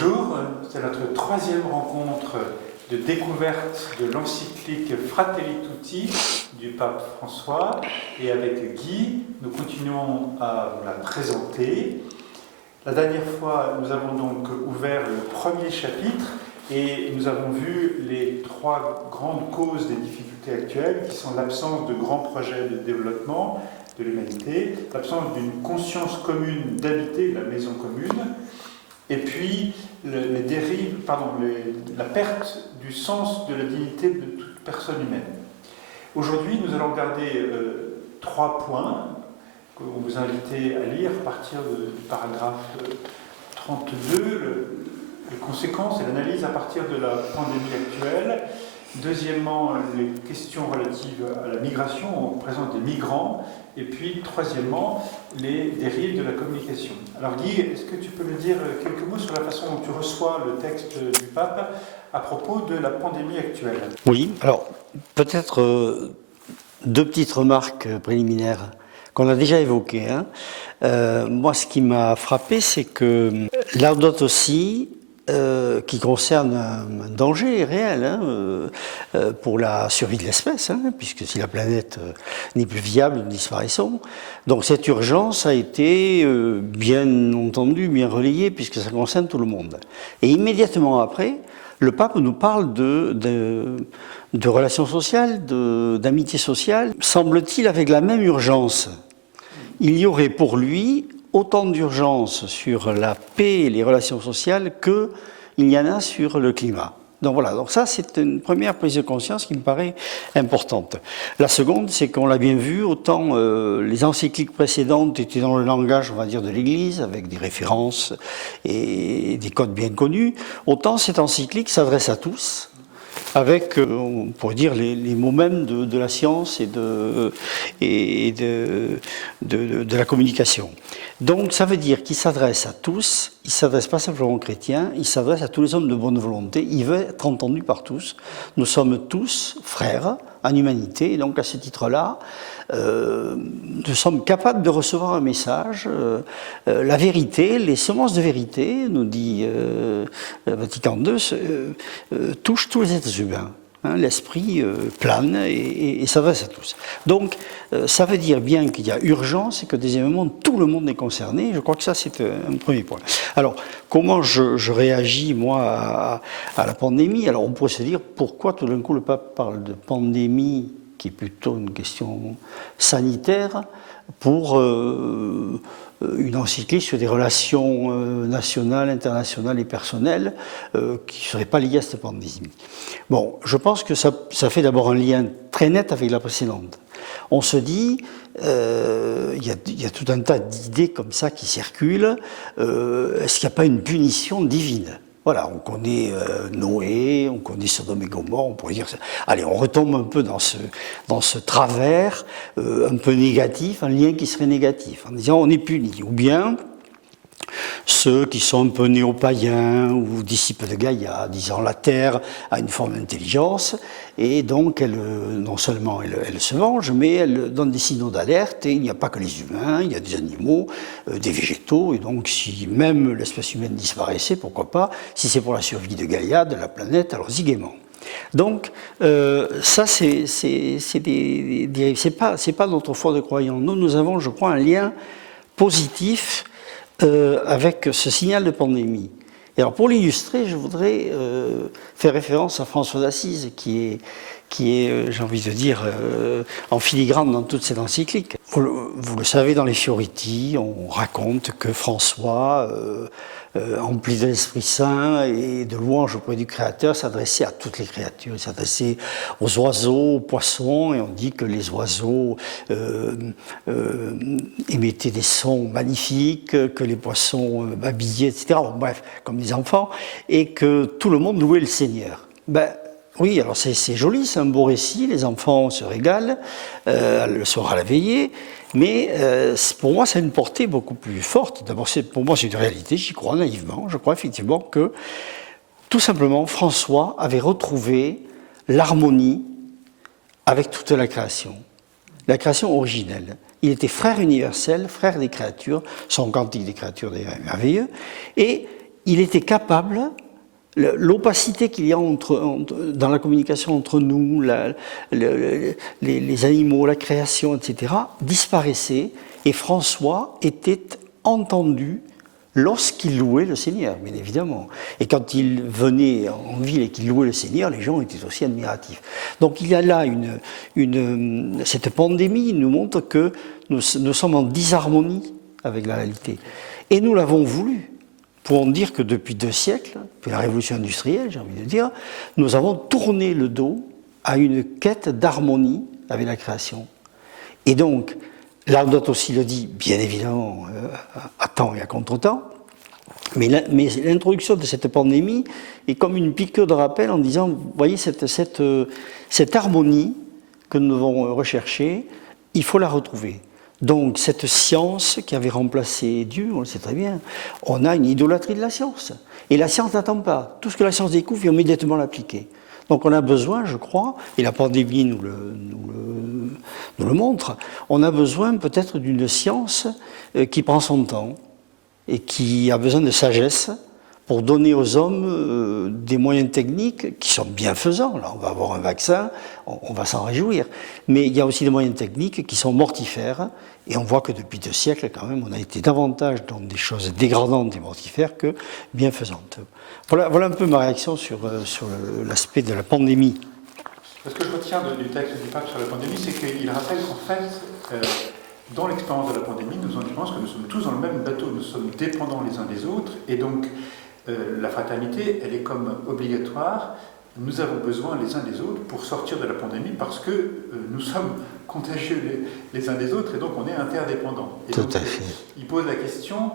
Bonjour, c'est notre troisième rencontre de découverte de l'encyclique Fratelli Tutti du pape François. Et avec Guy, nous continuons à vous la présenter. La dernière fois, nous avons donc ouvert le premier chapitre et nous avons vu les trois grandes causes des difficultés actuelles qui sont l'absence de grands projets de développement de l'humanité, l'absence d'une conscience commune d'habiter la maison commune, et puis les dérives, la perte du sens de la dignité de toute personne humaine. Aujourd'hui, nous allons regarder trois points que vous vous invitez à lire à partir du paragraphe 32, les conséquences et l'analyse à partir de la pandémie actuelle. Deuxièmement, les questions relatives à la migration, on présente des migrants. Et puis, troisièmement, les dérives de la communication. Alors Guy, est-ce que tu peux nous dire quelques mots sur la façon dont tu reçois le texte du pape à propos de la pandémie actuelle? Oui, alors peut-être deux petites remarques préliminaires qu'on a déjà évoquées. Moi, ce qui m'a frappé, c'est que Laudato Si, qui concerne un danger réel pour la survie de l'espèce, puisque si la planète n'est plus viable, nous disparaissons. Donc cette urgence a été bien entendue, bien relayée, puisque ça concerne tout le monde. Et immédiatement après, le pape nous parle de relations sociales, d'amitié sociale, semble-t-il avec la même urgence. Il y aurait pour lui autant d'urgence sur la paix et les relations sociales qu'il y en a sur le climat. Donc voilà, donc ça c'est une première prise de conscience qui me paraît importante. La seconde, c'est qu'on l'a bien vu, autant les encycliques précédentes étaient dans le langage, on va dire, de l'Église, avec des références et des codes bien connus, autant cette encyclique s'adresse à tous, avec, on pourrait dire, les mots mêmes de la science et de la communication. Donc ça veut dire qu'il s'adresse à tous, il ne s'adresse pas simplement aux chrétiens, il s'adresse à tous les hommes de bonne volonté, il veut être entendu par tous. Nous sommes tous frères en humanité, et donc à ce titre-là, nous sommes capables de recevoir un message. La vérité, les semences de vérité, nous dit Vatican II, touchent tous les êtres humains. L'esprit plane et s'adresse à tous. Donc, ça veut dire bien qu'il y a urgence et que deuxièmement, tout le monde est concerné. Je crois que ça, c'est un premier point. Alors, comment je réagis, moi, à la pandémie? Alors, on pourrait se dire, pourquoi tout d'un coup le pape parle de pandémie, qui est plutôt une question sanitaire, pour une encyclique sur des relations nationales, internationales et personnelles qui ne seraient pas liées à cette pandémie. Bon, je pense que ça fait d'abord un lien très net avec la précédente. On se dit, il y a tout un tas d'idées comme ça qui circulent, est-ce qu'il n'y a pas une punition divine ? Voilà, on connaît Noé, on connaît Sodome et Gomorrhe, on pourrait dire... Allez, on retombe un peu dans ce travers un peu négatif, un lien qui serait négatif, en disant on est puni. Ou bien ceux qui sont un peu néo-païens ou disciples de Gaïa, disant la Terre a une forme d'intelligence, et donc non seulement elle se venge, mais elle donne des signaux d'alerte, et il n'y a pas que les humains, il y a des animaux, des végétaux, et donc si même l'espèce humaine disparaissait, pourquoi pas, si c'est pour la survie de Gaïa, de la planète, allons-y gaiement. Donc, ça, c'est pas notre foi de croyants. Nous avons, je crois, un lien positif avec ce signal de pandémie. Et alors, pour l'illustrer, je voudrais faire référence à François d'Assise, qui est j'ai envie de dire, en filigrane dans toute cette encyclique. Vous le savez, dans les Fioriti, on raconte que François, empli de l'Esprit Saint et de louanges auprès du Créateur, s'adressait à toutes les créatures. Il s'adressait aux oiseaux, aux poissons, et on dit que les oiseaux émettaient des sons magnifiques, que les poissons babillaient, etc. Bon, bref, comme des enfants, et que tout le monde louait le Seigneur. Oui, alors c'est joli, c'est un beau récit, les enfants se régalent le soir à la veillée, mais pour moi, ça a une portée beaucoup plus forte. D'abord, pour moi, c'est une réalité, j'y crois naïvement. Je crois effectivement que, tout simplement, François avait retrouvé l'harmonie avec toute la création originelle. Il était frère universel, frère des créatures, son cantique des créatures est merveilleux, et il était capable, l'opacité qu'il y a dans la communication entre nous, les animaux, la création, etc., disparaissait, et François était entendu lorsqu'il louait le Seigneur, bien évidemment. Et quand il venait en ville et qu'il louait le Seigneur, les gens étaient aussi admiratifs. Donc il y a là cette pandémie nous montre que nous sommes en disharmonie avec la réalité. Et nous l'avons voulu. Pour en dire que depuis 2 siècles, depuis la révolution industrielle, j'ai envie de dire, nous avons tourné le dos à une quête d'harmonie avec la création. Et donc, l'Ardote aussi le dit, bien évidemment, à temps et à contre-temps, mais l'introduction de cette pandémie est comme une piqûre de rappel en disant, vous voyez, cette harmonie que nous devons rechercher, il faut la retrouver. Donc cette science qui avait remplacé Dieu, on le sait très bien, on a une idolâtrie de la science. Et la science n'attend pas. Tout ce que la science découvre, il faut immédiatement l'appliquer. Donc on a besoin, je crois, et la pandémie nous le montre, on a besoin peut-être d'une science qui prend son temps et qui a besoin de sagesse pour donner aux hommes des moyens techniques qui sont bienfaisants. Là, on va avoir un vaccin, on va s'en réjouir. Mais il y a aussi des moyens techniques qui sont mortifères, et on voit que depuis 2 siècles, quand même, on a été davantage dans des choses dégradantes et mortifères que bienfaisantes. Voilà un peu ma réaction sur l'aspect de la pandémie. Ce que je retiens du texte du pape sur la pandémie, c'est qu'il rappelle qu'en fait, dans l'expérience de la pandémie, je pense que nous sommes tous dans le même bateau, nous sommes dépendants les uns des autres, et donc la fraternité, elle est comme obligatoire. Nous avons besoin les uns des autres pour sortir de la pandémie parce que nous sommes contagieux les uns des autres et donc on est interdépendants. Et tout donc, à fait. Il pose la question,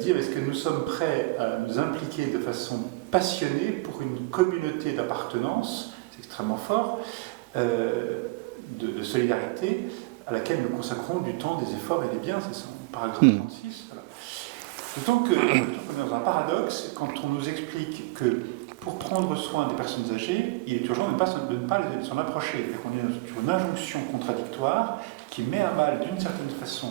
dire est-ce que nous sommes prêts à nous impliquer de façon passionnée pour une communauté d'appartenance, c'est extrêmement fort, de solidarité à laquelle nous consacrons du temps, des efforts et des biens, c'est son paragraphe 36. Voilà. D'autant qu'on est dans un paradoxe quand on nous explique que pour prendre soin des personnes âgées, il est urgent de ne pas s'en approcher. On est sur une injonction contradictoire qui met à mal d'une certaine façon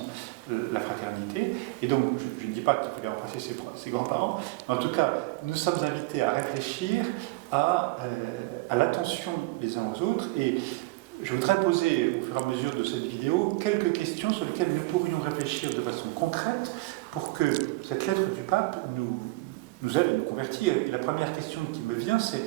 la fraternité. Et donc, je ne dis pas qu'il fallait embrasser ses grands-parents, mais en tout cas, nous sommes invités à réfléchir à l'attention les uns aux autres. Et je voudrais poser, au fur et à mesure de cette vidéo, quelques questions sur lesquelles nous pourrions réfléchir de façon concrète pour que cette lettre du pape nous aide à nous convertir. Et la première question qui me vient, c'est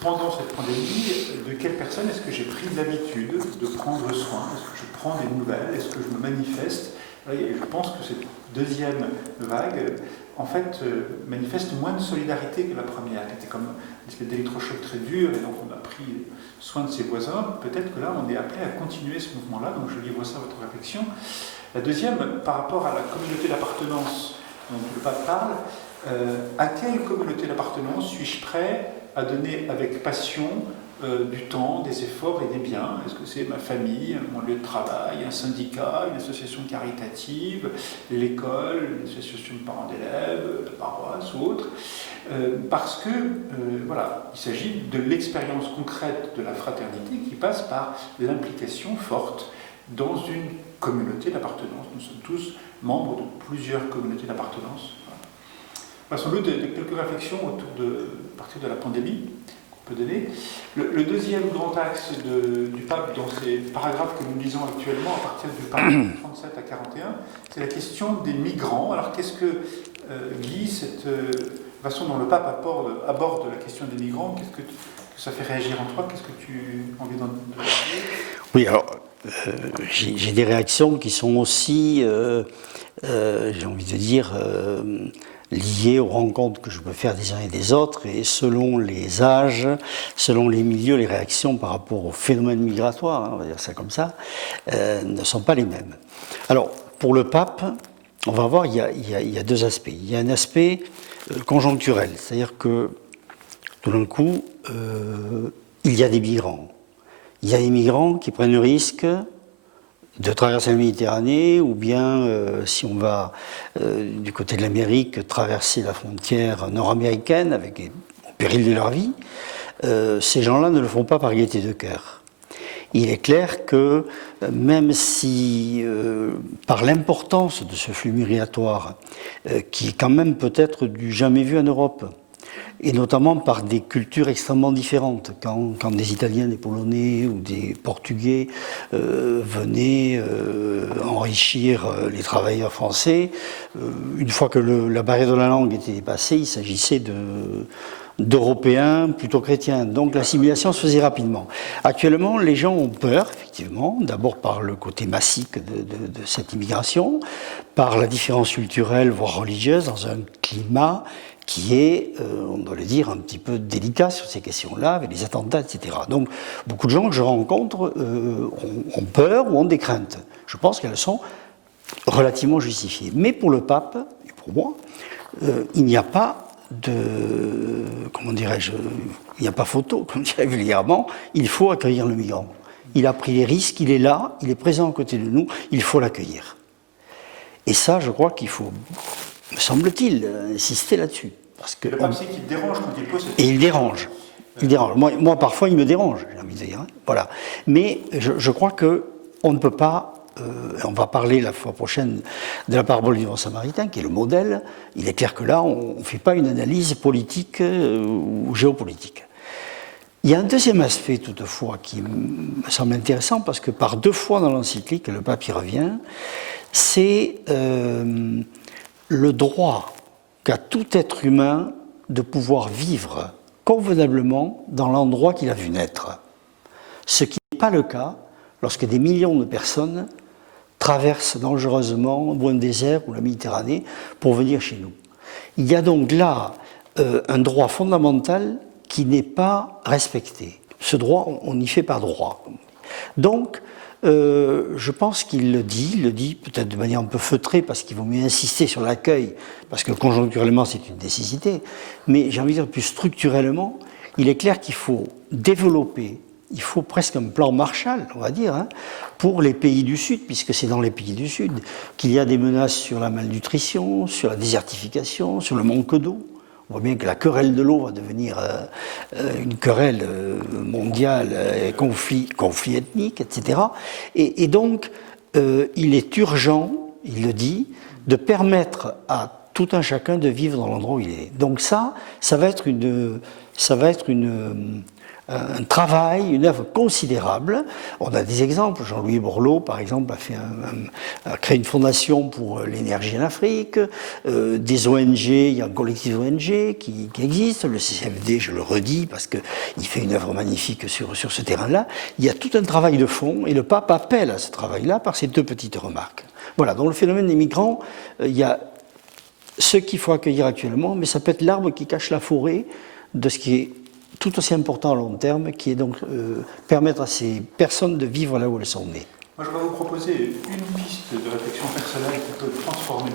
pendant cette pandémie, de quelle personne est-ce que j'ai pris l'habitude de prendre soin? Est-ce que je prends des nouvelles? Est-ce que je me manifeste? Et je pense que cette deuxième vague, en fait, manifeste moins de solidarité que la première, qui était comme une espèce d'électrochoc très dur, et donc on a pris soin de ses voisins. Peut-être que là, on est appelé à continuer ce mouvement-là, donc je livre ça à votre réflexion. La deuxième, par rapport à la communauté d'appartenance dont le pape parle, à quelle communauté d'appartenance suis-je prêt à donner avec passion du temps, des efforts et des biens? Est-ce que c'est ma famille, mon lieu de travail, un syndicat, une association caritative, l'école, une association de parents d'élèves, de paroisse ou autre? Parce que, voilà, il s'agit de l'expérience concrète de la fraternité qui passe par des implications fortes dans une communauté d'appartenance. Nous sommes tous membres de plusieurs communautés d'appartenance. Voilà, sans doute quelques réflexions à partir de la pandémie qu'on peut donner. Le deuxième grand axe du pape dans ces paragraphes que nous lisons actuellement, à partir du paragraphe 37 à 41, c'est la question des migrants. Alors qu'est-ce que Guy, cette façon dont le pape aborde la question des migrants, qu'est-ce que ça fait réagir en toi? Qu'est-ce que tu as envie d'en dire? Oui, alors j'ai des réactions qui sont aussi, j'ai envie de dire, liées aux rencontres que je peux faire des uns et des autres, et selon les âges, selon les milieux, les réactions par rapport au phénomène migratoire, hein, on va dire ça comme ça, ne sont pas les mêmes. Alors, pour le pape, on va voir, il y a 2 aspects. Il y a un aspect conjoncturel, c'est-à-dire que tout d'un coup, il y a des migrants. Il y a des migrants qui prennent le risque de traverser la Méditerranée, ou bien, si on va du côté de l'Amérique, traverser la frontière nord-américaine avec au péril de leur vie. Ces gens-là ne le font pas par gaieté de cœur. Il est clair que même si, par l'importance de ce flux migratoire, qui est quand même peut-être du jamais vu en Europe, et notamment par des cultures extrêmement différentes. Quand des Italiens, des Polonais ou des Portugais venaient enrichir les travailleurs français, une fois que la barrière de la langue était dépassée, il s'agissait d'Européens plutôt chrétiens. Donc l'assimilation se faisait rapidement. Actuellement, les gens ont peur, effectivement, d'abord par le côté massique de cette immigration, par la différence culturelle, voire religieuse, dans un climat qui est, on doit le dire, un petit peu délicat sur ces questions-là, avec les attentats, etc. Donc, beaucoup de gens que je rencontre ont peur ou ont des craintes. Je pense qu'elles sont relativement justifiées. Mais pour le pape, et pour moi, il n'y a pas de... Comment dirais-je? Il n'y a pas photo, comme dirait vulgairement. Il faut accueillir le migrant. Il a pris les risques, il est là, il est présent à côté de nous, il faut l'accueillir. Et ça, je crois qu'il faut, me semble-t-il, insister là-dessus. Parce que le problème, c'est qu'il dérange quand il pose cette question. Et il dérange. Il dérange. Moi, parfois, il me dérange, j'ai envie de dire. Hein. Voilà. Mais je crois qu'on ne peut pas... on va parler la fois prochaine de la parabole du bon samaritain, qui est le modèle. Il est clair que là, on ne fait pas une analyse politique ou géopolitique. Il y a un deuxième aspect, toutefois, qui me semble intéressant, parce que par 2 fois dans l'encyclique, le pape y revient, c'est le droit qu'a tout être humain de pouvoir vivre convenablement dans l'endroit qu'il a vu naître. Ce qui n'est pas le cas lorsque des millions de personnes traversent dangereusement un désert ou la Méditerranée pour venir chez nous. Il y a donc là un droit fondamental qui n'est pas respecté. Ce droit, on y fait par droit. Donc, je pense qu'il le dit peut-être de manière un peu feutrée, parce qu'il vaut mieux insister sur l'accueil, parce que conjoncturellement c'est une nécessité, mais j'ai envie de dire plus structurellement, il est clair qu'il faut développer, il faut presque un plan Marshall, on va dire, hein, pour les pays du Sud, puisque c'est dans les pays du Sud qu'il y a des menaces sur la malnutrition, sur la désertification, sur le manque d'eau. On voit bien que la querelle de l'eau va devenir une querelle mondiale, conflit ethnique, etc. Et donc, il est urgent, il le dit, de permettre à tout un chacun de vivre dans l'endroit où il est. Donc ça va être un travail, une œuvre considérable. On a des exemples. Jean-Louis Borloo, par exemple, a créé une fondation pour l'énergie en Afrique. Des ONG, il y a un collectif d'ONG qui existe. Le CCFD, je le redis, parce qu'il fait une œuvre magnifique sur ce terrain-là. Il y a tout un travail de fond, et le pape appelle à ce travail-là par ces 2 petites remarques. Voilà, dans le phénomène des migrants, il y a ce qu'il faut accueillir actuellement, mais ça peut être l'arbre qui cache la forêt de ce qui est tout aussi important à long terme, qui est donc permettre à ces personnes de vivre là où elles sont nées. Moi, je vais vous proposer une piste de réflexion personnelle qui peut transformer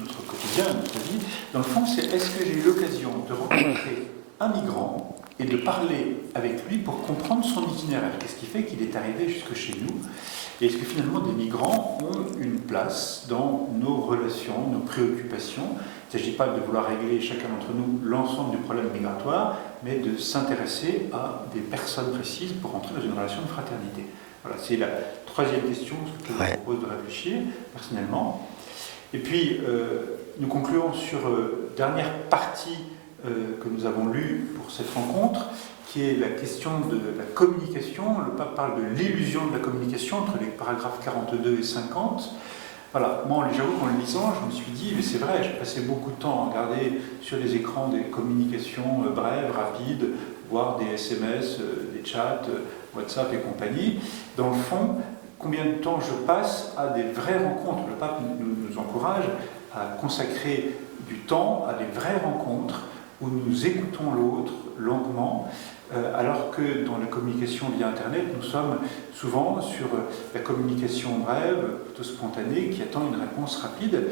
notre quotidien, notre vie. Dans le fond, c'est est-ce que j'ai eu l'occasion de rencontrer un migrant et de parler avec lui pour comprendre son itinéraire? Qu'est-ce qui fait qu'il est arrivé jusque chez nous? Et est-ce que finalement des migrants ont une place dans nos relations, nos préoccupations? Il ne s'agit pas de vouloir régler chacun d'entre nous l'ensemble du problème migratoire, mais de s'intéresser à des personnes précises pour entrer dans une relation de fraternité. Voilà, c'est la 3e question que je vous propose de réfléchir personnellement. Et puis, nous concluons sur dernière partie que nous avons lue pour cette rencontre, qui est la question de la communication. Le pape parle de l'illusion de la communication entre les paragraphes 42 et 50. Voilà, moi, j'avoue qu'en le lisant, je me suis dit, mais c'est vrai, j'ai passé beaucoup de temps à regarder sur les écrans des communications brèves, rapides, voire des SMS, des chats, WhatsApp et compagnie. Dans le fond, combien de temps je passe à des vraies rencontres? Le pape nous encourage à consacrer du temps à des vraies rencontres où nous écoutons l'autre longuement, alors que dans la communication via Internet, nous sommes souvent sur la communication brève, plutôt spontanée, qui attend une réponse rapide.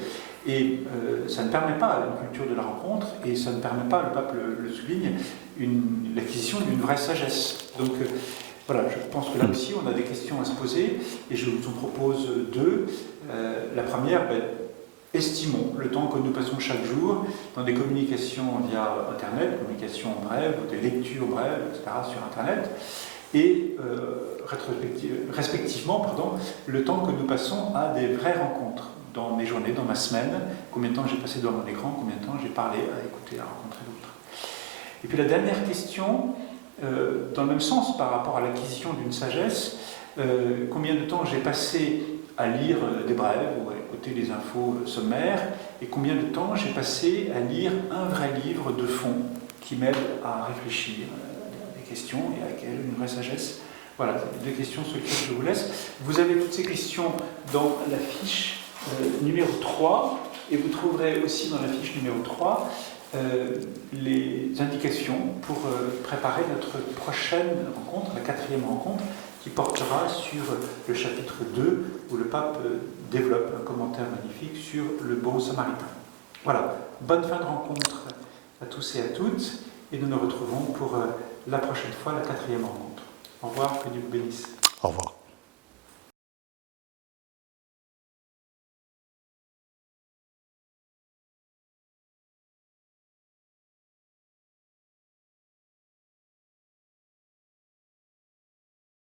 Et ça ne permet pas une culture de la rencontre, et ça ne permet pas, le pape le souligne, l'acquisition d'une vraie sagesse. Donc voilà, je pense que là aussi, on a des questions à se poser, et je vous en propose 2. La première, estimons le temps que nous passons chaque jour dans des communications via Internet, communications brèves, ou des lectures brèves, etc. sur Internet, et respectivement le temps que nous passons à des vraies rencontres dans mes journées, dans ma semaine, combien de temps j'ai passé devant mon écran, combien de temps j'ai parlé, à écouter, à rencontrer d'autres. Et puis la dernière question, dans le même sens par rapport à l'acquisition d'une sagesse, combien de temps j'ai passé à lire des brèves ou à écouter les infos sommaires, et combien de temps j'ai passé à lire un vrai livre de fond qui m'aide à réfléchir à des questions et à acquérir une vraie sagesse. Voilà, c'est deux questions sur lesquelles je vous laisse. Vous avez toutes ces questions dans la fiche numéro 3, et vous trouverez aussi dans la fiche numéro 3 les indications pour préparer notre prochaine rencontre, la 4e rencontre, qui portera sur le chapitre 2, où le pape développe un commentaire magnifique sur le bon samaritain. Voilà, bonne fin de rencontre à tous et à toutes, et nous nous retrouvons pour la prochaine fois, la 4e rencontre. Au revoir, que Dieu vous bénisse. Au revoir.